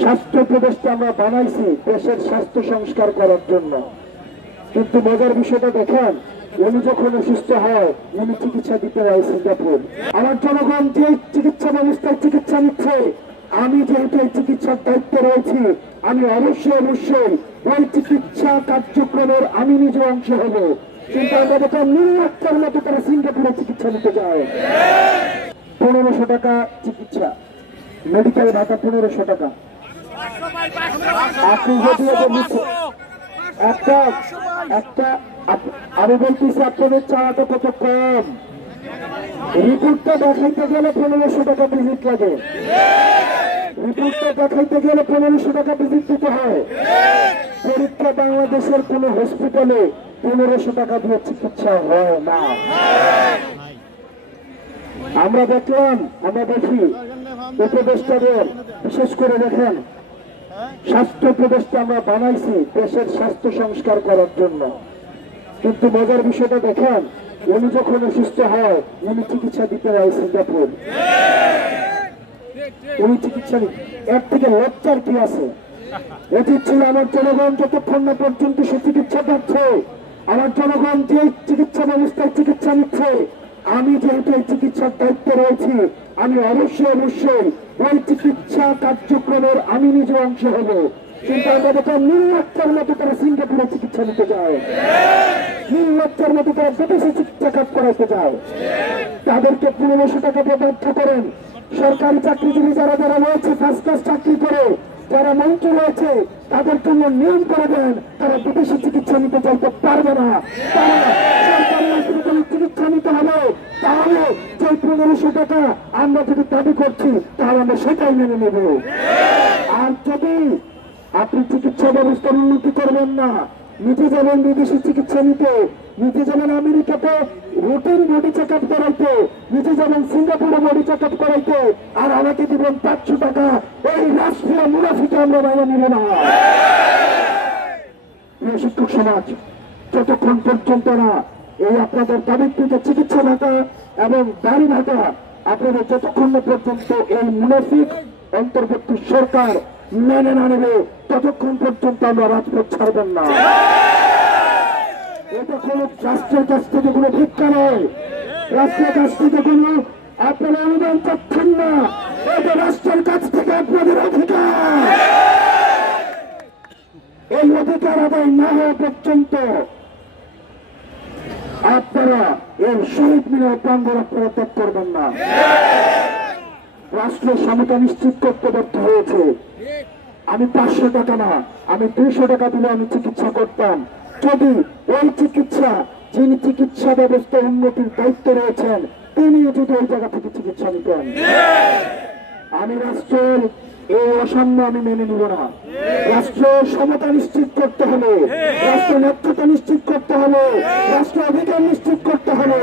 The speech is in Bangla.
স্বাস্থ্য উপদেষ্টা আমরা বানাইছি দেশের স্বাস্থ্য সংস্কার করার জন্য, কিন্তু মজার বিষয়টা দেখেন, উনি যখন অসুস্থ হয় উনি চিকিৎসা দিতে হয় সিঙ্গাপুর। আমার জনগণ যে চিকিৎসা ব্যবস্থায় চিকিৎসা নিচ্ছে, আমি যেহেতু এই চিকিৎসার দায়িত্বে রয়েছি, আমি অবশ্যই ওই চিকিৎসা কার্যক্রমের আমি নিজে অংশ হব। কিন্তু আমরা দেখলাম নির্লজ্জার মতো তারা সিঙ্গাপুরে চিকিৎসা নিতে যায়। 1500 টাকা চিকিৎসা, মেডিকেল ভাতা 1500 টাকা। আপনি যদি একটা আমি বলতেছি আপনাদের চাওয়াটা কত কম। রিপোর্টটা দেখাইতে গেলে 1500 টাকা ভিজিট লাগে, রিপোর্টটা দেখাইতে গেলে 1500 টাকা ভিজিট দিতে হয়। পরীক্ষা বাংলাদেশের কোন হসপিটালে 1500 টাকা দিয়ে চিকিৎসা হয় না। আমরা দেখি উপদেষ্টাদের, বিশেষ করে দেখেন স্বাস্থ্য উপদেষ্টা আমরা বানাইছি দেশের স্বাস্থ্য সংস্কার করার জন্য, কিন্তু মজার বিষয়টা দেখেন, উনি যখন অসুস্থ হয় উনি চিকিৎসা দিতে হয় সিঙ্গাপুর। উনি চিকিৎসা এর থেকে লজ্জার কি আছে? উচিত ছিল আমার জনগণ যতক্ষণ না পর্যন্ত সে চিকিৎসা পাচ্ছে, আমার জনগণ যে চিকিৎসা ব্যবস্থায় চিকিৎসা নিচ্ছে, আমি যেহেতু এই চিকিৎসার দায়িত্বে রয়েছি, আমি অবশ্যই ওই চিকিৎসা কার্যক্রমের আমি নিজে অংশ হব। কিন্তু আমরা দেখলাম নির্লজ্জার মতো তারা সিঙ্গাপুরে চিকিৎসা নিতে যায়, নির্লজ্জার মতো তারা বিদেশে চিকিৎসা কাজ করাতে যায়। তাদেরকে 1500 টাকা দিয়ে বাধ্য করেন। সরকারি চাকরিজীবী যারা রয়েছে, ফার্স্ট ক্লাস চাকরি করে যারা মন্ত্রী রয়েছে, তাদের জন্য নিয়ম করে দেন, তারা বিদেশে চিকিৎসা নিতে চাইতে পারবে না। তারা সরকারি হাসপাতালে চিকিৎসা নিতে হবে। তাহলে যে 1500 টাকা আমরা যদি দাবি করছি, তাহলে আমরা সেটাই মেনে নেব। আর যদি আপনি চিকিৎসা ব্যবস্থার উন্নতি করবেন না, নিজে যাবেন বিদেশি চিকিৎসা নিতে, নিজে যাবেন আমেরিকাতে রুটিন বডি চেক আপ করাইতে, নিজে যাবেন সিঙ্গাপুরে বডি চেক আপ করাইতে, আর আমাকে দিবেন 500 টাকা। এই রাষ্ট্রীয় মুনাফিকে আমরা মেনে নিব না। শিক্ষক সমাজ, যতক্ষণ পর্যন্ত না এই আপনাদের দাবিকৃত চিকিৎসা ভাতা এবং বাড়ি ভাতা আপনাদের যতক্ষণ না পর্যন্ত এই মুনাফিক অন্তর্বর্তী সরকার মেনে না নেবে, ততক্ষণ পর্যন্ত আমরা রাজপথ ছাড়বেন না। এটা কোন রাষ্ট্রের কাছ থেকে কোনো ভিক্ষা নয়, রাষ্ট্রের কাছ থেকে কোনো আপনারা অনুদান চাচ্ছেন না, এটা রাষ্ট্রের কাছ থেকে আপনাদের অধিকার। এই অধিকার আদায় না হওয়া পর্যন্ত আপনারা এর শহীদ মিনার প্রাঙ্গণ আপনারা ত্যাগ করবেন না। রাষ্ট্র সমতা নিশ্চিত করতে ব্যর্থ হয়েছে। আমি 500 টাকা না, আমি 200 টাকা দিলে আমি চিকিৎসা করতাম, যদি ওই চিকিৎসা, যিনি চিকিৎসা ব্যবস্থা উন্নতির দায়িত্ব রয়েছেন, তিনিও যদি ওই জায়গা থেকে চিকিৎসা নিতেন। আমি রাষ্ট্রের এই অসাম্য আমি মেনে নিব না। রাষ্ট্র সমতা নিশ্চিত করতে হবে, রাষ্ট্র ন্যায্যতা নিশ্চিত করতে হবে, রাষ্ট্র অধিকার নিশ্চিত করতে হবে।